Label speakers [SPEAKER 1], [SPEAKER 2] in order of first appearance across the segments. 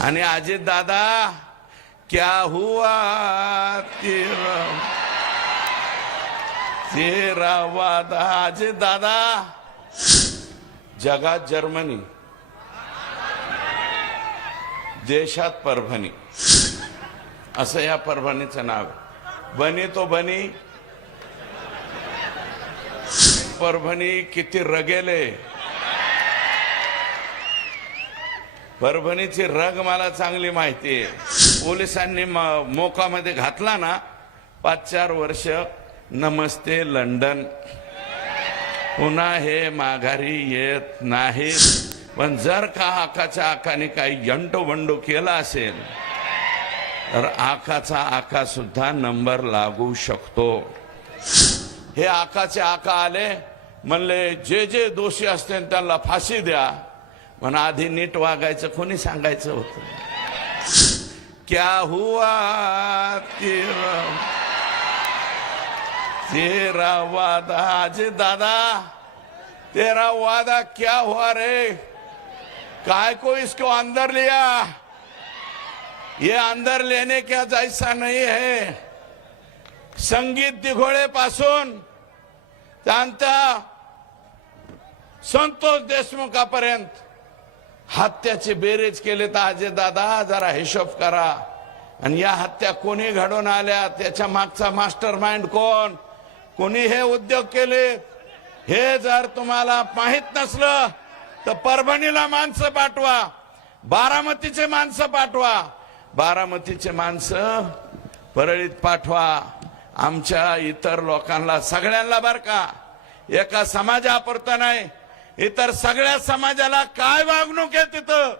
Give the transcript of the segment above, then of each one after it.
[SPEAKER 1] आणि अजित दादा क्या हुआ तेरा? तेरा वादा अजित दादा। जगात जर्मनी देशात परभणी असं या परभणीचं नाव आहे. बनी तो बनी परभणी किती रगेले परभणीची रग मला चांगली माहिती आहे. पोलिसांनी म- मोकामध्ये घातला ना पाच चार वर्ष नमस्ते लंडन. पुन्हा हे माघारी येत नाहीत. पण जर का आकाच्या आकाने काही यंटो बंडो केला असेल तर आकाचा आका सुद्धा नंबर लागू शकतो. हे आकाचे आका आले म्हणले जे जे दोषी असतील त्यांना फाशी द्या. पण आधी नीट वागायचं कोणी सांगायचं होतं? क्या हुआ तेरा तेरा वादा अजय दादा तेरा वादा क्या हुआ रे? काय को इसको अंदर लिया? ये अंदर लेने क्या जायसा नाही है? संगीत दिघोळे पासून त्यांचा संतोष देशमुखापर्यंत हत्याचे बेरेज केले तर अजय दादा जरा हिशोब करा. आणि या हत्या कोणी घडून आल्या? त्याच्या मागचा मास्टर माइंड कोण? कोणी हे उद्योग केले? हे जर तुम्हाला माहीत नसलं तर परभणीला माणसं पाठवा. बारामतीचे माणसं पाठवा. बारामतीचे माणसं परळीत पाठवा. आमच्या इतर लोकांना सगळ्यांना बर का. एका समाजापुरतं नाही इतर सगळ्या समाजाला काय वागणूक आहे तिथं?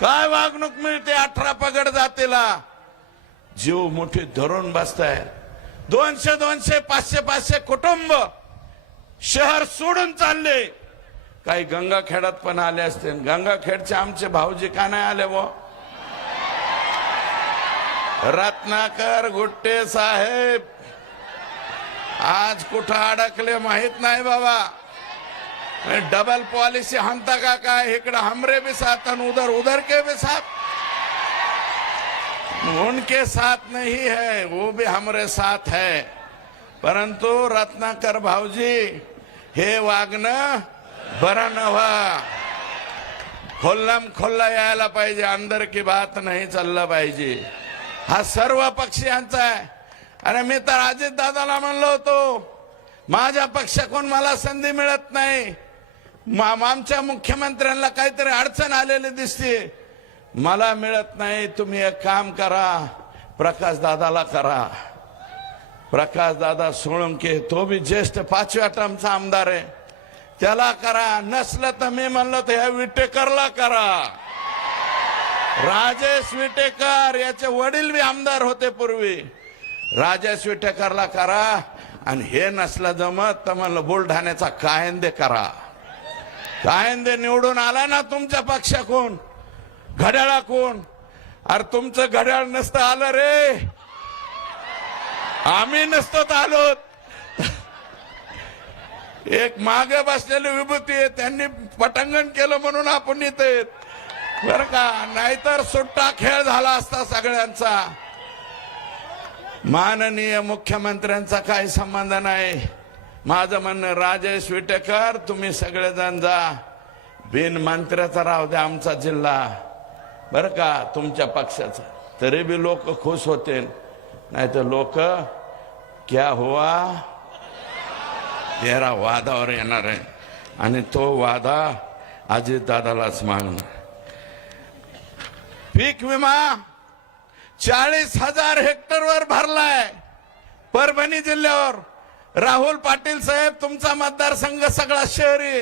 [SPEAKER 1] काय वागणूक मिळते अठरा पगड जातीला? जीव मोठी धरून बसताय. दोनशे दोनशे पाचशे पाचशे कुटुंब शहर सोडून चालले. काही गंगाखेडात पण आले असते. गंगाखेडचे आमचे भाऊजी का नाही आले व? रत्नाकर गुट्टे साहेब. आज कुठं अडकले माहीत नाही बाबा. डबल पॉलिसी हमता का काय? इकडं हमरे भी साथ आणि उधर उधर के भी साथ. उनके साथ नहीं है वो भी हमरे साथ है. परंतु रत्नाकर भाऊजी हे वागणं बरं नव्हा. खोल्लम खोल्ला यायला पाहिजे अंदर की बात नाही चाललं पाहिजे. हा सर्व पक्षीयांचा आहे. आणि मी तर अजित दादाला म्हणलो होतो माझ्या पक्षाकडून मला संधी मिळत नाही? आमच्या मुख्यमंत्र्यांना काहीतरी अडचण आलेली दिसते. मला मिळत नाही तुम्ही एक काम करा. प्रकाश दादाला करा. प्रकाश दादा सोळंके तो बी ज्येष्ठ पाचव्या टर्मचा आमदार आहे. त्याला करा. नसलं तर मी म्हणलं तर ह्या विटेकरला करा. राजेश विटेकर याचे वडील बी आमदार होते पूर्वी. राजेश विटेकरला करा. आणि हे नसलं जमत तर म्हणलं बुलढाण्याचा कायंदे करा. कायंदे निवडून आला ना तुमच्या घड्याळा कोण? अरे तुमचं घड्याळ नसतं आलं रे. आम्ही नसतो आलो एक मागे बसलेली विभूती आहे त्यांनी पटांगण केलं म्हणून आपण इथे बर बरं का? नाहीतर सुट्टा खेळ झाला असता सगळ्यांचा. माननीय मुख्यमंत्र्यांचा काही संबंध नाही. माझं म्हणणं राजेश विटेकर तुम्ही सगळेजण जा. बिन मंत्र्याचा राहू द्या आमचा जिल्हा. बरं का तुमच्या पक्षाचा. तरी बी लोक खुश होते नाही तर लोक क्या हुआ? तेरा वादावर येणार आहे. आणि तो वादा अजितदादालाच मागणार. पीक विमा चाळीस हजार हेक्टरवर भरलाय परभणी जिल्ह्यावर. राहुल पाटील साहेब तुमचा मतदारसंघ सगळा शहरी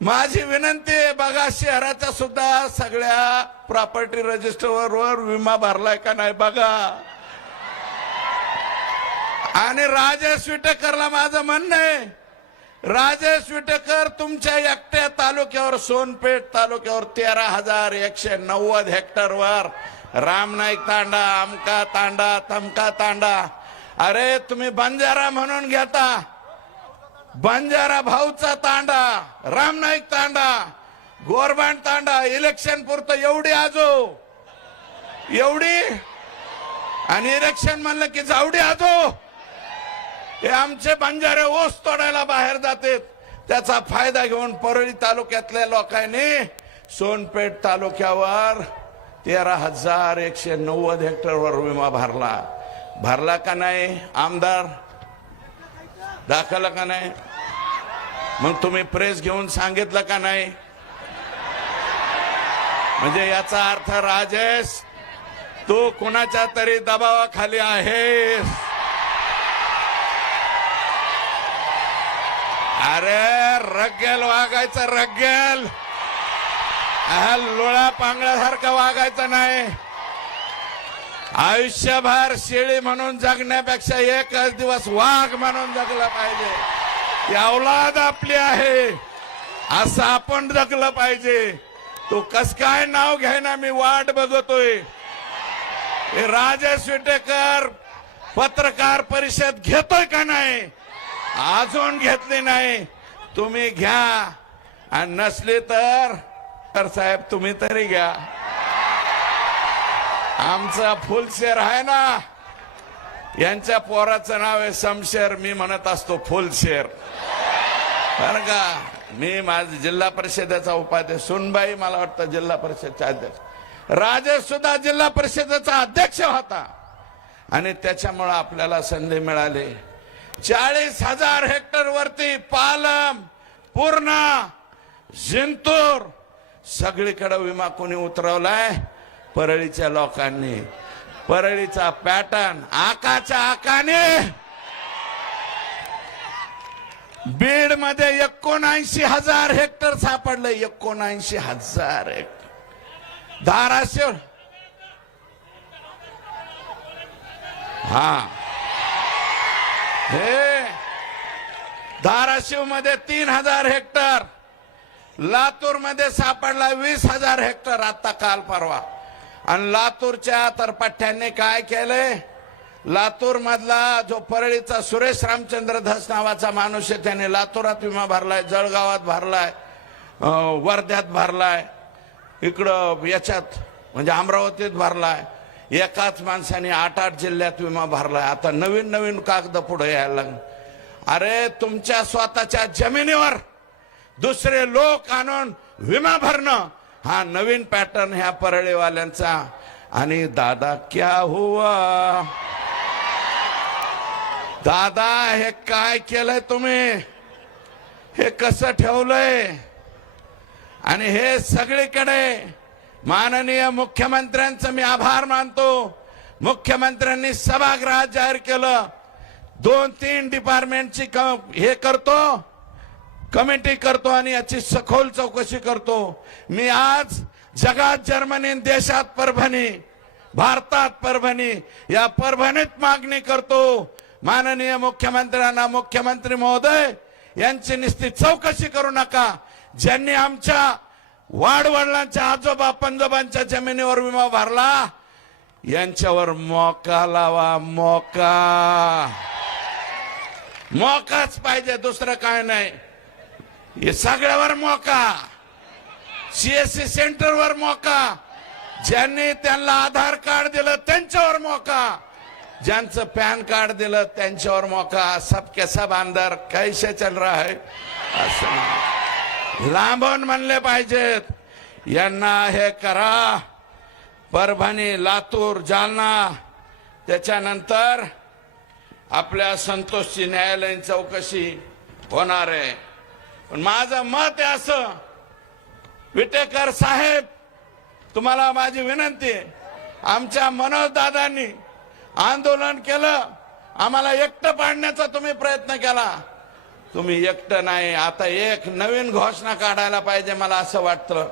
[SPEAKER 1] माझी विनंती आहे बघा शहराच्या सुद्धा सगळ्या प्रॉपर्टी रजिस्टरवर वर विमा भरलाय का नाही बघा. आणि राजेश विटेकरला माझं म्हणणं आहे राजेश विटेकर तुमच्या एकट्या तालुक्यावर सोनपेठ तालुक्यावर तेरा हजार एकशे नव्वद हेक्टरवर रामनाईक तांडा आमका तांडा तमका तांडा अरे तुम्ही बंजारा म्हणून घेता. बंजारा भाऊचा तांडा रामनाईक तांडा गोरबांड तांडा इलेक्शन पुरतं एवढी आजो. एवढी? आणि इलेक्शन म्हणलं की जावडी आजो. हे आमचे बंजारे ओस तोडायला बाहेर जातात. त्याचा फायदा घेऊन परळी तालुक्यातल्या लोकांनी सोनपेठ तालुक्यावर तेरा हजार एकशे नव्वद हेक्टरवर विमा भरला. भरला का नाही आमदार? दाखवला का नाही? मग तुम्ही प्रेस घेऊन सांगितलं का नाही? म्हणजे याचा अर्थ राजेश तू कुणाच्या तरी दबावाखाली आहेस? अरे रग्गेल वागायचं रग्गेल. हा लोळा पांगळ्यासारखं वागायचं नाही. आयुष्यभर शेळी म्हणून जगण्यापेक्षा एकच दिवस वाघ म्हणून जगलं पाहिजे. औलाद आपली आहे. असं आपण जगलं पाहिजे. तू कस काय नाव घ्यायना मी वाट बघतोय. राजेश विटेकर पत्रकार परिषद घेतोय का नाही? अजून घेतली नाही. तुम्ही घ्या. आणि नसली तर तर साहेब तुम्ही तरी घ्या. आमचा फुलशेर आहे ना? यांच्या पोराचं नाव आहे समशेर मी म्हणत असतो फुलशेर. बरं का? मी माझ जिल्हा परिषदेचा उपाध्यक्ष. सुनबाई मला वाटतं जिल्हा परिषदचा अध्यक्ष. राजेश सुद्धा जिल्हा परिषदेचा अध्यक्ष होता. आणि त्याच्यामुळं आपल्याला संधी मिळाली. चाळीस हजार हेक्टर वरती पालम पूर्णा जिंतूर सगळीकडे विमा कोणी उतरवलाय? परळीच्या लोकांनी. परळीचा पॅटर्न आकाच्या आकाने. बीडमध्ये एकोणऐंशी हजार हेक्टर सापडलं. एकोणऐंशी हजार हेक्टर. धाराशिव. हा. हे. धाराशिवमध्ये तीन हजार हेक्टर. लातूरमध्ये सापडला वीस हजार हेक्टर. आता काल परवा. आणि लातूरच्या तरपठ्यांनी काय केलंय? लातूर मधला जो परळीचा सुरेश रामचंद्र धस नावाचा माणूस आहे त्याने लातूरात विमा भरलाय जळगावात भरलाय वर्ध्यात भरलाय इकडं याच्यात म्हणजे अमरावतीत भरलाय एकाच माणसाने आठ आठ जिल्ह्यात विमा भरलाय. आता नवीन नवीन कागद पुढे यायला लागले. अरे तुमच्या स्वतःच्या जमिनीवर दुसरे लोक आणून विमा भरणं हा नवीन पॅटर्न ह्या परळीवाल्यांचा. आणि दादा क्या हुआ? दादा हे काय केलंय तुम्ही? हे कसं ठेवलंय? आणि हे सगळीकडे माननीय मुख्यमंत्र्यांचं मी आभार मानतो. मुख्यमंत्र्यांनी सभागृहात जाहीर केलं. दोन तीन डिपार्टमेंटची हे करतो. कमिटी करतो आणि याची सखोल चौकशी करतो. मी आज जगात जर्मनी देशात परभणी भारतात परभणी या परभणीत मागणी करतो. माननीय मुख्यमंत्र्यांना मुख्यमंत्री महोदय यांची निस्ती चौकशी करू नका. ज्यांनी आमच्या वाडवडिलांच्या आजोबा पंजोबांच्या जमिनीवर विमा भरला यांच्यावर मोका लावा मोका. मोकाच पाहिजे दुसरं काय नाही. हे सगळ्यावर मोका. सीएससी सेंटरवर मोका. ज्यांनी त्यांना आधार कार्ड दिलं त्यांच्यावर मोका. ज्यांचं पॅन कार्ड दिलं त्यांच्यावर मोका. सबके सब अंदर कैसे चल रहा है? असं लांबून म्हणले पाहिजेत. यांना हे करा. परभणी लातूर जालना. त्याच्यानंतर आपल्या संतोषची न्यायालयीन चौकशी होणार आहे. पण माझं मत आहे असं. विटेकर साहेब तुम्हाला माझी विनंती आहे. आमच्या मनोज दादांनी आंदोलन केलं. आम्हाला एकटं पाडण्याचा तुम्ही प्रयत्न केला. तुम्ही एकटं नाही. आता एक नवीन घोषणा काढायला पाहिजे मला असं वाटतं.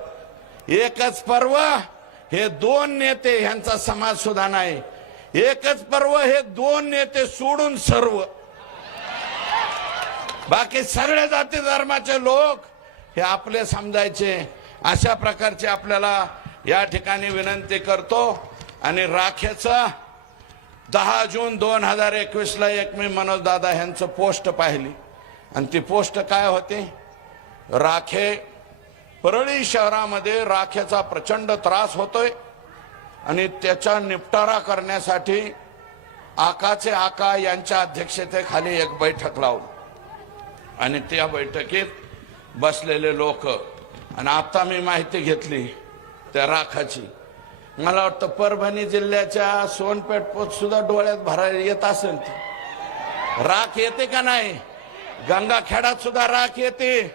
[SPEAKER 1] एकच पर्व हे दोन नेते ह्यांचा समाज सुद्धा नाही. एकच पर्व हे दोन नेते सोडून सर्व. बाकी सगळ्या जाती धर्माचे लोक हे आपले समजायचे. अशा प्रकारचे आपल्याला या ठिकाणी विनंती करतो. आणि राखेचा दहा जून दोन हजार एकवीसला एक मी मनोज दादा यांचं पोस्ट पाहिली. आणि ती पोस्ट काय होती? राखे परळी शहरामध्ये राखेचा प्रचंड त्रास होतोय. आणि त्याचा निपटारा करण्यासाठी आकाचे आका यांच्या अध्यक्षतेखाली एक बैठक लावली. आणि त्या बैठकीत बसलेले लोक आणि आता मी माहिती घेतली त्या राखाची. मला वाटतं परभणी जिल्ह्याच्या सोनपेठ पोत सुद्धा डोळ्यात भरायला येत असेल ती. राख येते का नाही? गंगाखेडात सुद्धा राख येते.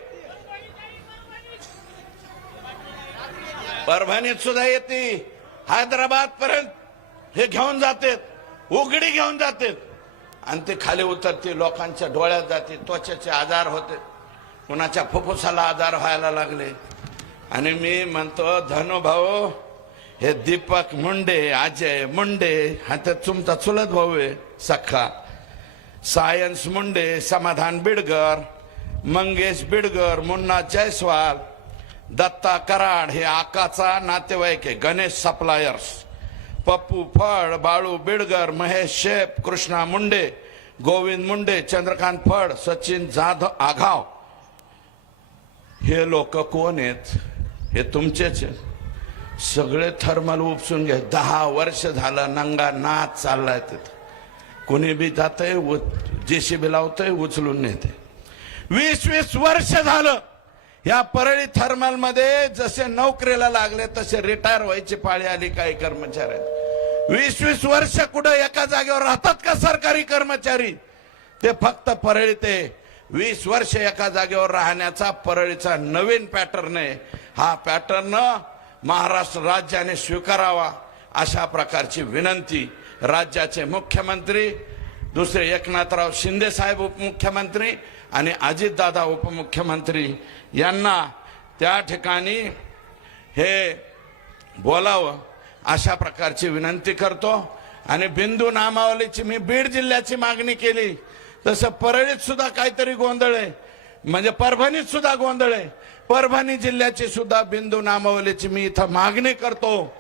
[SPEAKER 1] परभणीत सुद्धा येते. हैदराबाद पर्यंत हे घेऊन जातात. उघडी घेऊन जातात. आणि ते खाली उतरते लोकांच्या डोळ्यात जाते त्वचेचे आजार होते. कुणाच्या फुफ्फुसाला आजार व्हायला लागले. आणि मी म्हणतो धनुभाऊ हे दीपक मुंडे अजय मुंडे हा तर तुमचा चुलत भाऊ आहे सख्खा. सायन्स मुंडे समाधान बिडगर मंगेश बिडगर मुन्ना जयस्वाल दत्ता कराड हे आकाचा नातेवाईक आहे गणेश सप्लायर्स. पप्पू फड बाळू बिडगर महेश शेप कृष्णा मुंडे गोविंद मुंडे चंद्रकांत फड सचिन जाधव आघाव हे लोक कोण आहेत हे तुमचेच सगळे थर्मल उपसून घे दहा वर्ष झालं नंगा नाच चाललाय तिथं कोणी बी जातंय जेसीबी लावतंय उचलून नेते वीस वीस वर्ष झालं या परळी थर्मलमध्ये जसे नोकरीला लागले तसे रिटायर व्हायची पाळी आली काही कर्मचारी वीस वीस वर्ष कुठं एका जागेवर राहतात का सरकारी कर्मचारी? ते फक्त परळी ते. वीस वर्ष एका जागेवर राहण्याचा परळीचा नवीन पॅटर्न आहे. हा पॅटर्न महाराष्ट्र राज्याने स्वीकारावा अशा प्रकारची विनंती राज्याचे मुख्यमंत्री दुसरे एकनाथराव शिंदे साहेब उपमुख्यमंत्री आणि अजितदादा उपमुख्यमंत्री यांना त्या ठिकाणी हे बोलावं अशा प्रकारची विनंती करतो. आणि बिंदू नामावलीची मी बीड जिल्ह्याची मागणी केली. तसं परळीत सुद्धा काहीतरी गोंधळ आहे. म्हणजे परभणीत सुद्धा गोंधळ आहे. परभणी जिल्ह्याची सुद्धा बिंदू नामावलीची मी इथं मागणी करतो.